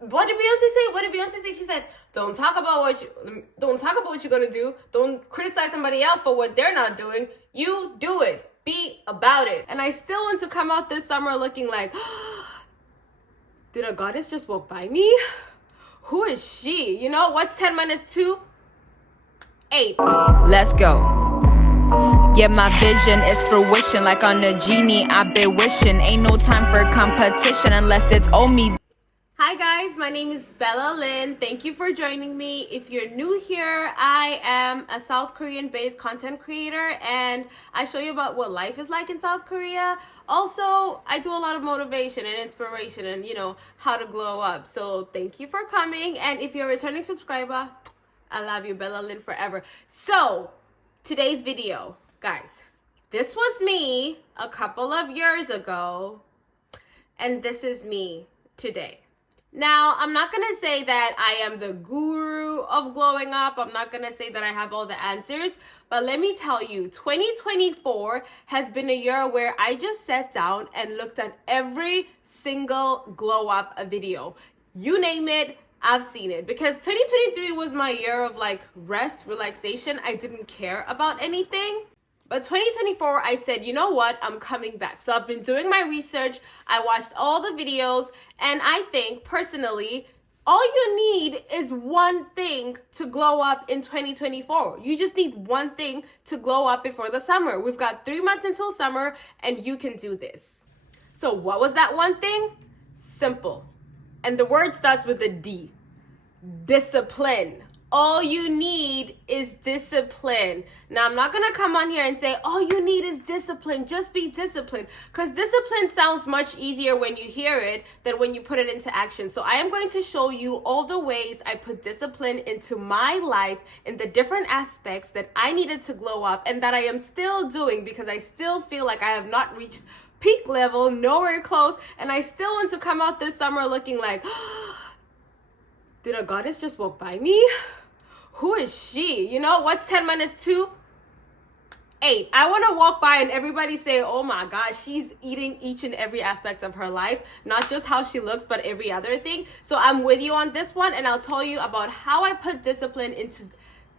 what did Beyonce say? What did Beyonce say? She said, don't talk about what you're gonna do. Don't criticize somebody else for what they're not doing. You do it. Be about it. And I still want to come out this summer looking like, did a goddess just walk by me? Who is she? You know, what's 10 minus 2? 8. Let's go. Yeah, my vision is fruition. Like on a genie, I've been wishing. Ain't no time for competition unless it's oh me. Hi guys, my name is Bella Lynn. Thank you for joining me. If you're new here, I am a South Korean based content creator and I show you about what life is like in South Korea. Also, I do a lot of motivation and inspiration and how to glow up. So thank you for coming, and if you're a returning subscriber, I love you, Bella Lynn forever. So today's video, guys, this was me a couple of years ago and this is me today. Now, I'm not going to say that I am the guru of glowing up. I'm not going to say that I have all the answers. But let me tell you, 2024 has been a year where I just sat down and looked at every single glow up video. You name it, I've seen it. Because 2023 was my year of like rest, relaxation. I didn't care about anything. But 2024, I said, you know what? I'm coming back. So I've been doing my research. I watched all the videos. And I think, personally, all you need is one thing to glow up in 2024. You just need one thing to glow up before the summer. We've got 3 months until summer, and you can do this. So what was that one thing? Simple. And the word starts with a D. Discipline. All you need is discipline. Now, I'm not going to come on here and say, all you need is discipline. Just be disciplined. Because discipline sounds much easier when you hear it than when you put it into action. So I am going to show you all the ways I put discipline into my life in the different aspects that I needed to glow up and that I am still doing because I still feel like I have not reached peak level, nowhere close. And I still want to come out this summer looking like, did a goddess just walk by me? Who is she? You know, what's 10 minus 2? 8. I want to walk by and everybody say, oh my gosh, she's eating each and every aspect of her life, not just how she looks, but every other thing. So I'm with you on this one, and I'll tell you about how I put discipline into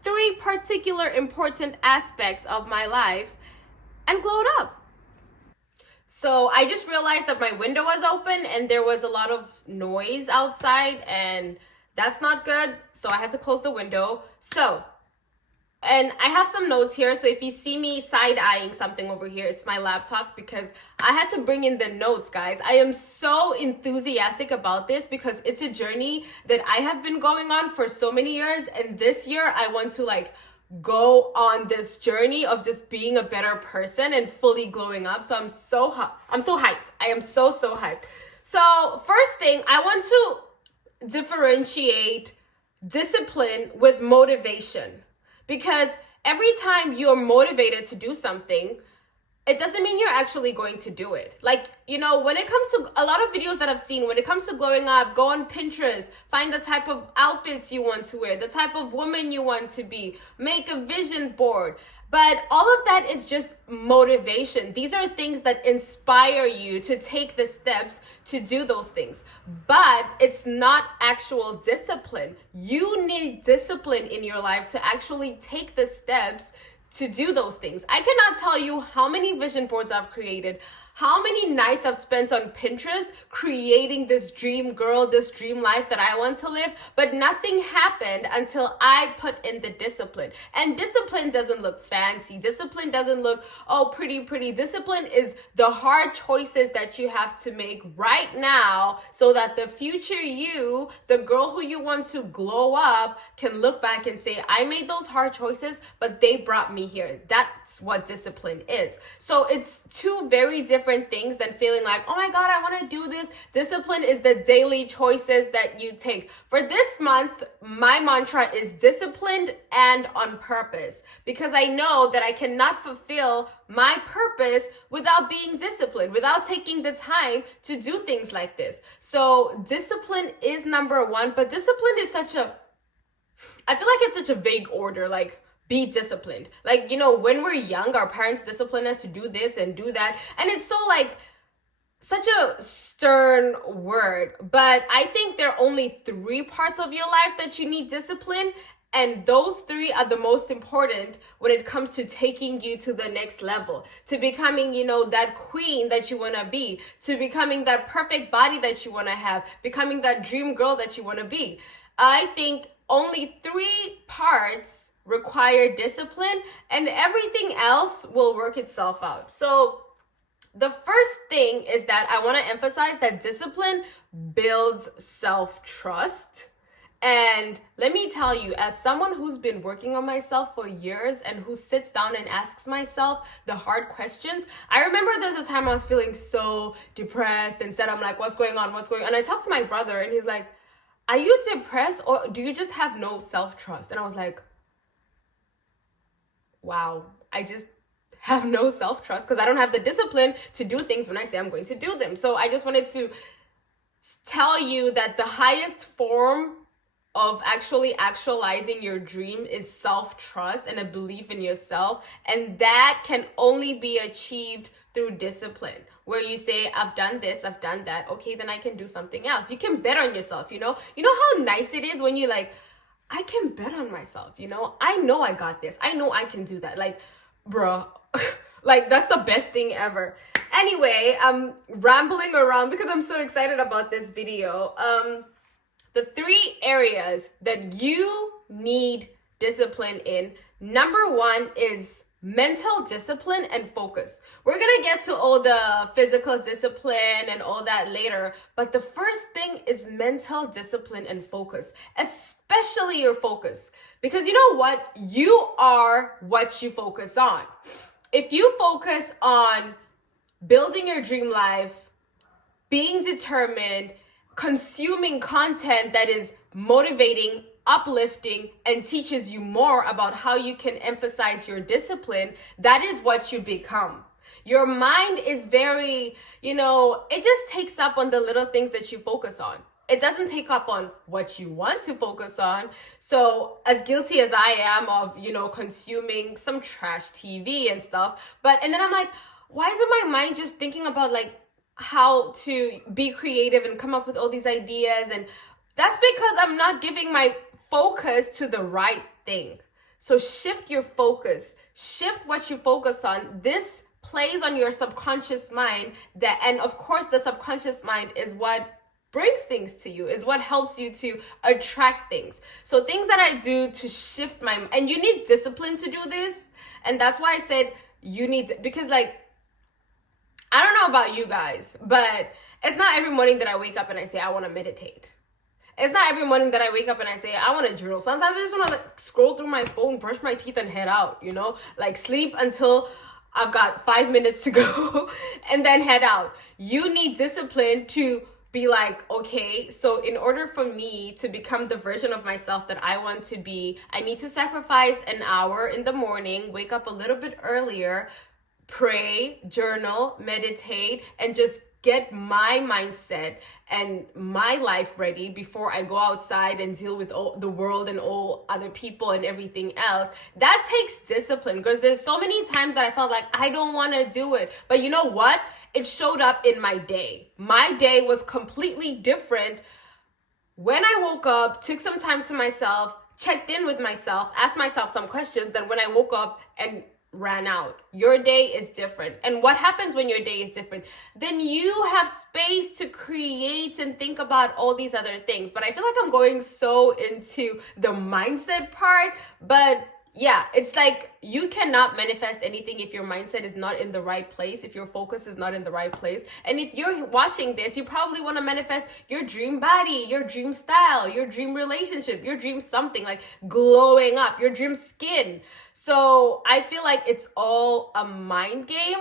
3 particular important aspects of my life and glowed up. So I just realized that my window was open and there was a lot of noise outside, and that's not good. So I had to close the window. And I have some notes here. So if you see me side-eyeing something over here, it's my laptop because I had to bring in the notes, guys. I am so enthusiastic about this because it's a journey that I have been going on for so many years. And this year I want to go on this journey of just being a better person and fully glowing up. So I'm so hyped. I am so hyped. So first thing, I want to differentiate discipline with motivation, because every time you're motivated to do something, it doesn't mean you're actually going to do it. When it comes to a lot of videos that I've seen, when it comes to glowing up, go on Pinterest, find the type of outfits you want to wear, the type of woman you want to be, make a vision board. But all of that is just motivation. These are things that inspire you to take the steps to do those things. But it's not actual discipline. You need discipline in your life to actually take the steps to do those things. I cannot tell you how many vision boards I've created, how many nights I've spent on Pinterest creating this dream girl, this dream life that I want to live, but nothing happened until I put in the discipline. And discipline doesn't look fancy. Discipline doesn't look, pretty. Discipline is the hard choices that you have to make right now so that the future you, the girl who you want to glow up, can look back and say, I made those hard choices, but they brought me here. That's what discipline is. So it's 2 very different things than feeling like, oh my God, I want to do this. Discipline is the daily choices that you take. For this month, my mantra is disciplined and on purpose, because I know that I cannot fulfill my purpose without being disciplined, without taking the time to do things like this. So discipline is number 1, but discipline is I feel like it's such a vague order, be disciplined. When we're young, our parents discipline us to do this and do that. And it's so such a stern word, but I think there are only 3 parts of your life that you need discipline. And those 3 are the most important when it comes to taking you to the next level, to becoming, that queen that you want to be, to becoming that perfect body that you want to have, becoming that dream girl that you want to be. I think only 3 parts require discipline, and everything else will work itself out. So the first thing is that I want to emphasize that discipline builds self-trust. And let me tell you, as someone who's been working on myself for years and who sits down and asks myself the hard questions, I remember there's a time I was feeling so depressed and said, I'm like, what's going on? What's going on? And I talked to my brother and he's like, are you depressed or do you just have no self-trust? And I was like, wow, I just have no self-trust because I don't have the discipline to do things when I say I'm going to do them. So I just wanted to tell you that the highest form of actually actualizing your dream is self-trust and a belief in yourself. And that can only be achieved through discipline, where you say, I've done this, I've done that. Okay, then I can do something else. You can bet on yourself, You know how nice it is when you like, I can bet on myself, I know I got this. I know I can do that. Like, bruh, like that's the best thing ever. Anyway, I'm rambling around because I'm so excited about this video. The 3 areas that you need discipline in. Number 1 is mental discipline and focus. We're gonna get to all the physical discipline and all that later, but the first thing is mental discipline and focus, especially your focus. Because you know what? You are what you focus on. If you focus on building your dream life, being determined, consuming content that is motivating, uplifting, and teaches you more about how you can emphasize your discipline, that is what you become. Your mind is very, it just takes up on the little things that you focus on. It doesn't take up on what you want to focus on. So as guilty as I am of, consuming some trash TV and stuff, and then I'm like, why isn't my mind just thinking about like how to be creative and come up with all these ideas? And that's because I'm not giving my focus to the right thing. So shift your focus, shift what you focus on. This plays on your subconscious mind, and of course the subconscious mind is what brings things to you, is what helps you to attract things. So things that I do to shift my, and you need discipline to do this. And that's why I said you need, because like, I don't know about you guys, but it's not every morning that I wake up and I say, I want to meditate. It's not every morning that I wake up and I say, I want to journal. Sometimes I just want to like scroll through my phone, brush my teeth and head out, like sleep until I've got 5 minutes to go and then head out. You need discipline to be like, okay, so in order for me to become the version of myself that I want to be, I need to sacrifice an hour in the morning, wake up a little bit earlier, pray, journal, meditate, and just get my mindset and my life ready before I go outside and deal with all the world and all other people and everything else. That takes discipline, because there's so many times that I felt like I don't want to do it. But you know what? It showed up in my day. My day was completely different when I woke up, took some time to myself, checked in with myself, asked myself some questions, than when I woke up and ran out. Your day is different. And what happens when your day is different? Then you have space to create and think about all these other things. But I feel like I'm going so into the mindset part, but yeah, it's like you cannot manifest anything if your mindset is not in the right place, if your focus is not in the right place. And if you're watching this, you probably want to manifest your dream body, your dream style, your dream relationship, your dream something like glowing up, your dream skin. So I feel like it's all a mind game.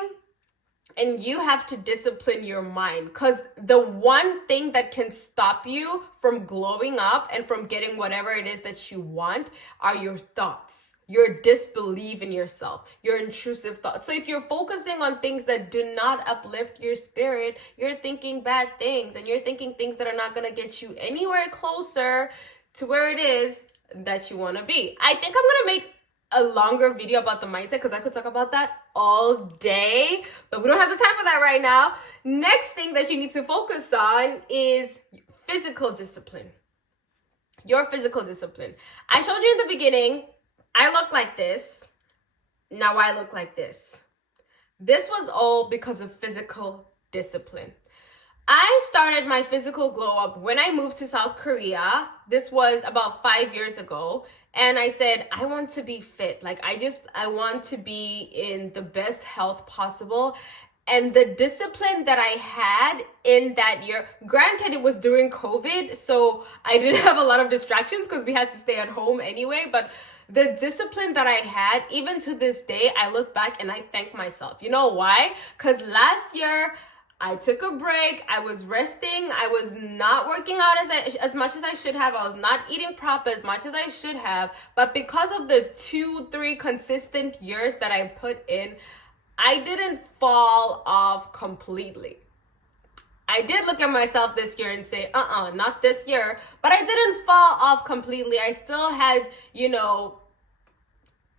And you have to discipline your mind, because the one thing that can stop you from glowing up and from getting whatever it is that you want are your thoughts, your disbelief in yourself, your intrusive thoughts. So if you're focusing on things that do not uplift your spirit, you're thinking bad things and you're thinking things that are not going to get you anywhere closer to where it is that you want to be. I think I'm going to make a longer video about the mindset because I could talk about that all day, but we don't have the time for that right now. Next thing that you need to focus on is physical discipline. Your physical discipline. I showed you in the beginning, I look like this. Now I look like this. This was all because of physical discipline. I started my physical glow up when I moved to South Korea. This was about 5 years ago. And I said, I want to be fit. Like, I want to be in the best health possible. And the discipline that I had in that year, granted it was during COVID, so I didn't have a lot of distractions because we had to stay at home anyway, but the discipline that I had, even to this day, I look back and I thank myself. You know why? Because last year, I took a break. I was resting. I was not working out as much as I should have. I was not eating proper as much as I should have. But because of the 2-3 consistent years that I put in, I didn't fall off completely. I did look at myself this year and say, not this year. But I didn't fall off completely. I still had,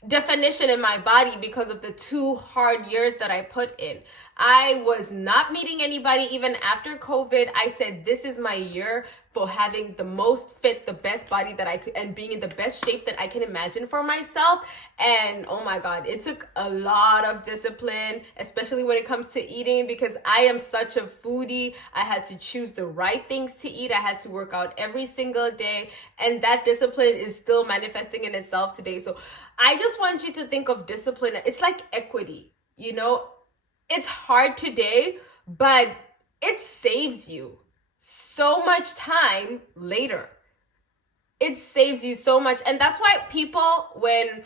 definition in my body because of the 2 hard years that I put in. I was not meeting anybody even after COVID. I said, this is my year for having the most fit, the best body that I could, and being in the best shape that I can imagine for myself. And oh my God, it took a lot of discipline, especially when it comes to eating, because I am such a foodie. I had to choose the right things to eat. I had to work out every single day. And that discipline is still manifesting in itself today. So I just want you to think of discipline. It's like equity, It's hard today, but it saves you so much time later. It saves you so much. And that's why people, when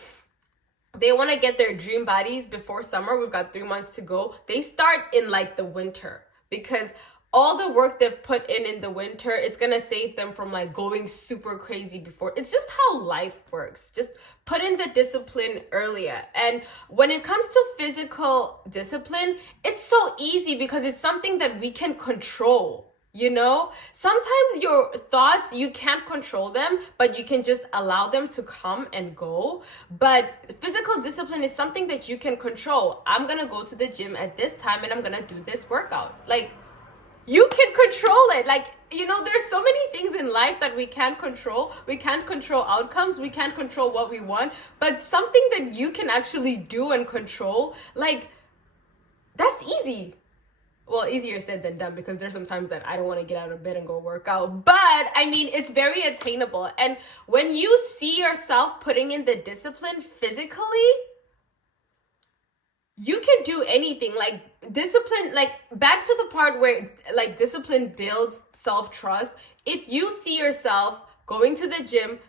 they want to get their dream bodies before summer, we've got 3 months to go, they start in like the winter, because all the work they've put in the winter, it's going to save them from like going super crazy before. It's just how life works. Just put in the discipline earlier. And when it comes to physical discipline, it's so easy because it's something that we can control. Sometimes your thoughts, you can't control them, but you can just allow them to come and go. But physical discipline is something that you can control. I'm going to go to the gym at this time and I'm going to do this workout. Like, you can control it. Like, there's so many things in life that we can't control. We can't control outcomes. We can't control what we want. But something that you can actually do and control, like, that's easy. Well, easier said than done, because there's some times that I don't want to get out of bed and go work out. But I mean, it's very attainable. And when you see yourself putting in the discipline physically, you can do anything. Like, discipline, like, back to the part where like discipline builds self-trust. If you see yourself going to the gym,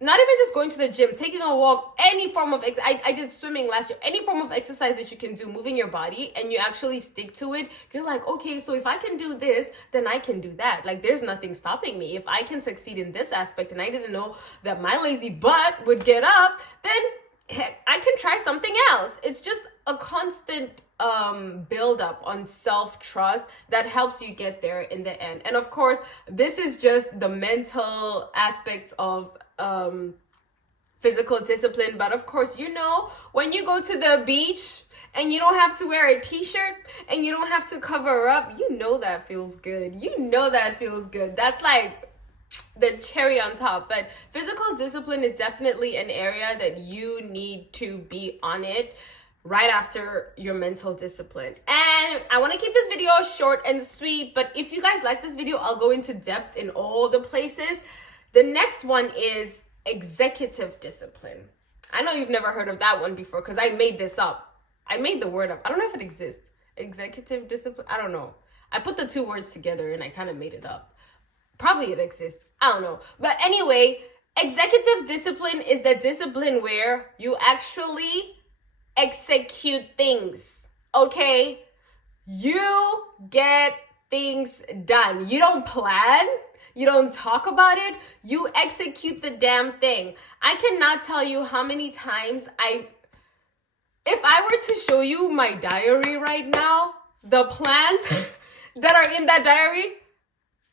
not even just going to the gym, taking a walk, any form of I did swimming last year, any form of exercise that you can do, moving your body, and you actually stick to it, you're like, okay, so if I can do this, then I can do that. Like, there's nothing stopping me. If I can succeed in this aspect, and I didn't know that my lazy butt would get up, then heck, I can try something else. It's just a constant build up on self-trust that helps you get there in the end. And of course, this is just the mental aspects of physical discipline. But of course, when you go to the beach and you don't have to wear a t-shirt and you don't have to cover up, that feels good. That feels good. That's like the cherry on top. But physical discipline is definitely an area that you need to be on it right after your mental discipline. And I want to keep this video short and sweet, but if you guys like this video, I'll go into depth in all the places. The next one is executive discipline. I know you've never heard of that one before because I made this up. I made the word up. I don't know if it exists. Executive discipline. I don't know. I put the 2 words together and I kind of made it up. Probably it exists. I don't know. But anyway, executive discipline is the discipline where you actually execute things. Okay? You get things done. You don't plan. You don't talk about it. You execute the damn thing. I cannot tell you how many times if I were to show you my diary right now, the plans that are in that diary,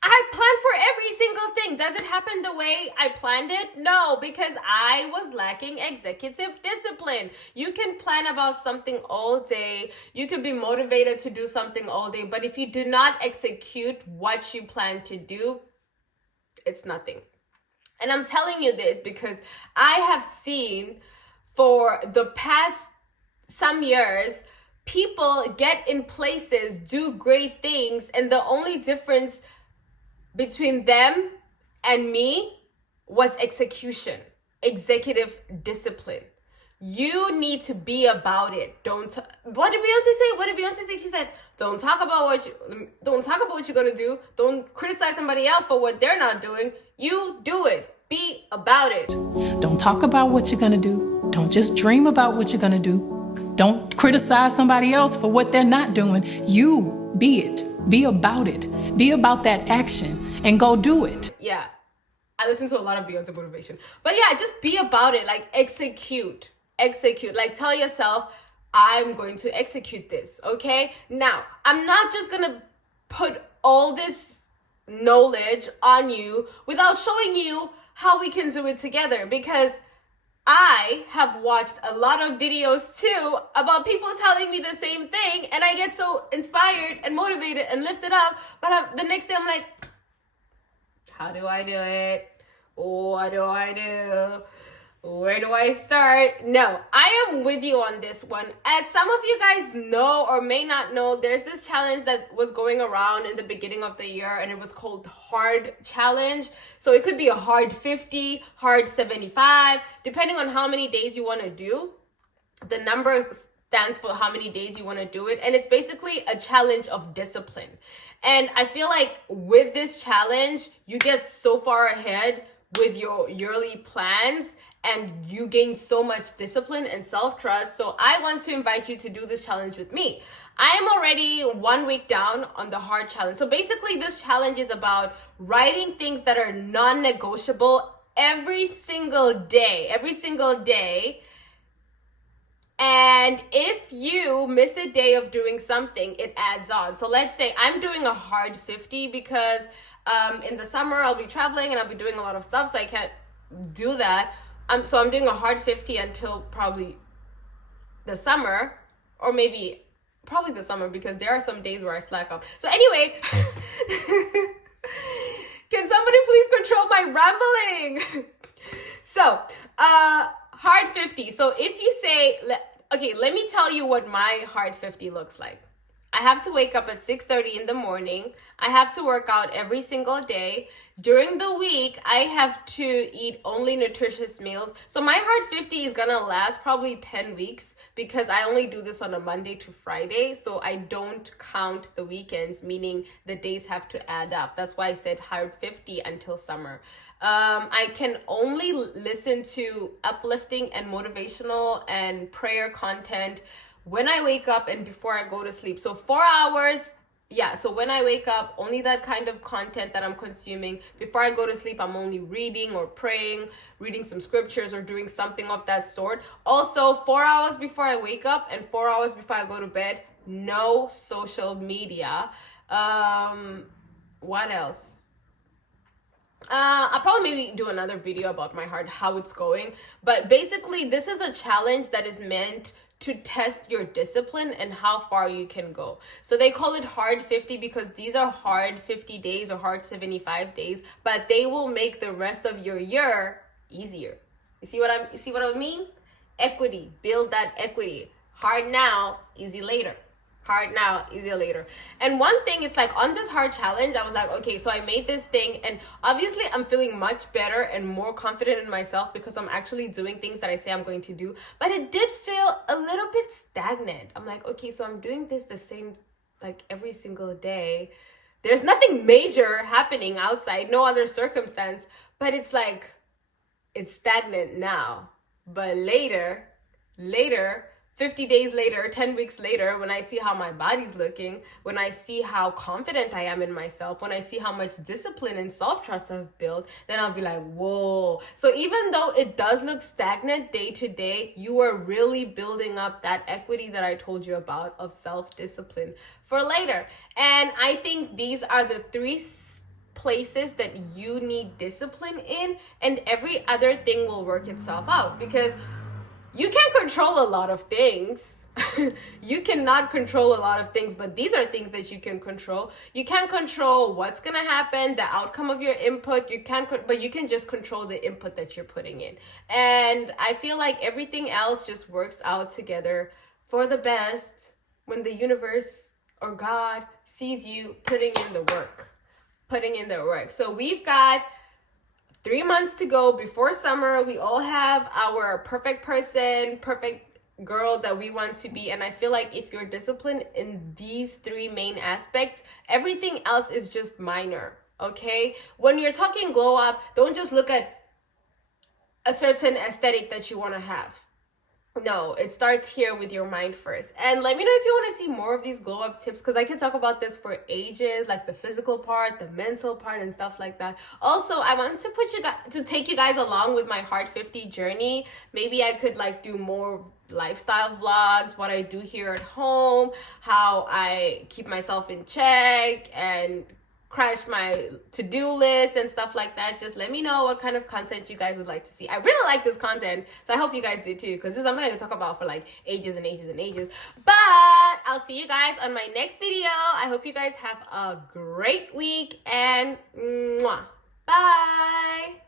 I planned for every single thing. Does it happen the way I planned it? No, because I was lacking executive discipline. You can plan about something all day. You can be motivated to do something all day. But if you do not execute what you plan to do, it's nothing. And I'm telling you this because I have seen for the past some years, people get in places, do great things, and the only difference between them and me was execution, executive discipline. You need to be about it. What did Beyonce say? What did Beyonce say? She said, don't talk about what you're gonna do. Don't criticize somebody else for what they're not doing. You do it. Be about it. Don't talk about what you're gonna do. Don't just dream about what you're gonna do. Don't criticize somebody else for what they're not doing. You be it. Be about it. Be about that action and go do it. Yeah, I listen to a lot of Beyonce motivation. But yeah, just be about it. Like execute. Like tell yourself, I'm going to execute this, okay? Now, I'm not just gonna put all this knowledge on you without showing you how we can do it together, because I have watched a lot of videos too about people telling me the same thing, and I get so inspired and motivated and lifted up, but the next day I'm like, how do I do it? What do I do? Where do I start? No, I am with you on this one. As some of you guys know or may not know, there's this challenge that was going around in the beginning of the year, and it was called Hard Challenge. So it could be a hard 50, hard 75, depending on how many days you want to do. The number stands for how many days you want to do it. And it's basically a challenge of discipline. And I feel like with this challenge, you get so far ahead with your yearly plans, and you gain so much discipline and self-trust. So I want to invite you to do this challenge with me. I am already 1 week down on the hard challenge. So basically this challenge is about writing things that are non-negotiable every single day. And if you miss a day of doing something, it adds on. So let's say I'm doing a hard 50 because in the summer I'll be traveling and I'll be doing a lot of stuff, so I can't do that. So I'm doing a hard 50 until probably the summer, or maybe probably the summer, because there are some days where I slack off. So anyway, can somebody please control my rambling? So, hard 50. So if you say, okay, let me tell you what my hard 50 looks like. I have to wake up at 6:30 in the morning. I have to work out every single day. During the week, I have to eat only nutritious meals. So my hard 50 is gonna last probably 10 weeks because I only do this on a Monday to Friday. So I don't count the weekends, meaning the days have to add up. That's why I said hard 50 until summer. I can only listen to uplifting and motivational and prayer content when I wake up and before I go to sleep. So 4 hours. Yeah, so when I wake up, only that kind of content that I'm consuming. Before I go to sleep, I'm only reading or praying, reading some scriptures or doing something of that sort. Also, 4 hours before I wake up and 4 hours before I go to bed, no social media. What else? I'll probably maybe do another video about my heart, how it's going. But basically, this is a challenge that is meant to test your discipline and how far you can go. So they call it hard 50 because these are hard 50 days or hard 75 days, but they will make the rest of your year easier. You see what I mean? Equity, build that equity. Hard now, easy later. Hard now, easier later. And one thing is, like, on this hard challenge, I was like, okay, so I made this thing, and obviously I'm feeling much better and more confident in myself because I'm actually doing things that I say I'm going to do. But it did feel a little bit stagnant. I'm like, okay, so I'm doing this the same, like, every single day. There's nothing major happening outside, no other circumstance, but it's like, it's stagnant now. But later, 50 days later, 10 weeks later, when I see how my body's looking, when I see how confident I am in myself, when I see how much discipline and self-trust I've built, then I'll be like, whoa. So even though it does look stagnant day to day, you are really building up that equity that I told you about of self-discipline for later. And I think these are the three places that you need discipline in, and every other thing will work itself out, because you can't control a lot of things. You cannot control a lot of things, but these are things that you can control. You can't control what's gonna happen, the outcome of your input. You can't, but you can just control the input that you're putting in. And I feel like everything else just works out together for the best when the universe or God sees you putting in the work. So we've got 3 months to go before summer. We all have our perfect person, perfect girl that we want to be. And I feel like if you're disciplined in these 3 main aspects, everything else is just minor, okay? When you're talking glow up, don't just look at a certain aesthetic that you want to have. No, it starts here with your mind first. And let me know if you want to see more of these glow up tips, because I can talk about this for ages, like the physical part, the mental part, and stuff like that. Also, I want to take you guys along with my Heart 50 journey. Maybe I could like do more lifestyle vlogs, what I do here at home, how I keep myself in check and crash my to-do list and stuff like that. Just let me know what kind of content you guys would like to see. I really like this content, so I hope you guys do too, because this is something I can talk about for like ages and ages and ages. But I'll see you guys on my next video. I hope you guys have a great week, and mwah, bye.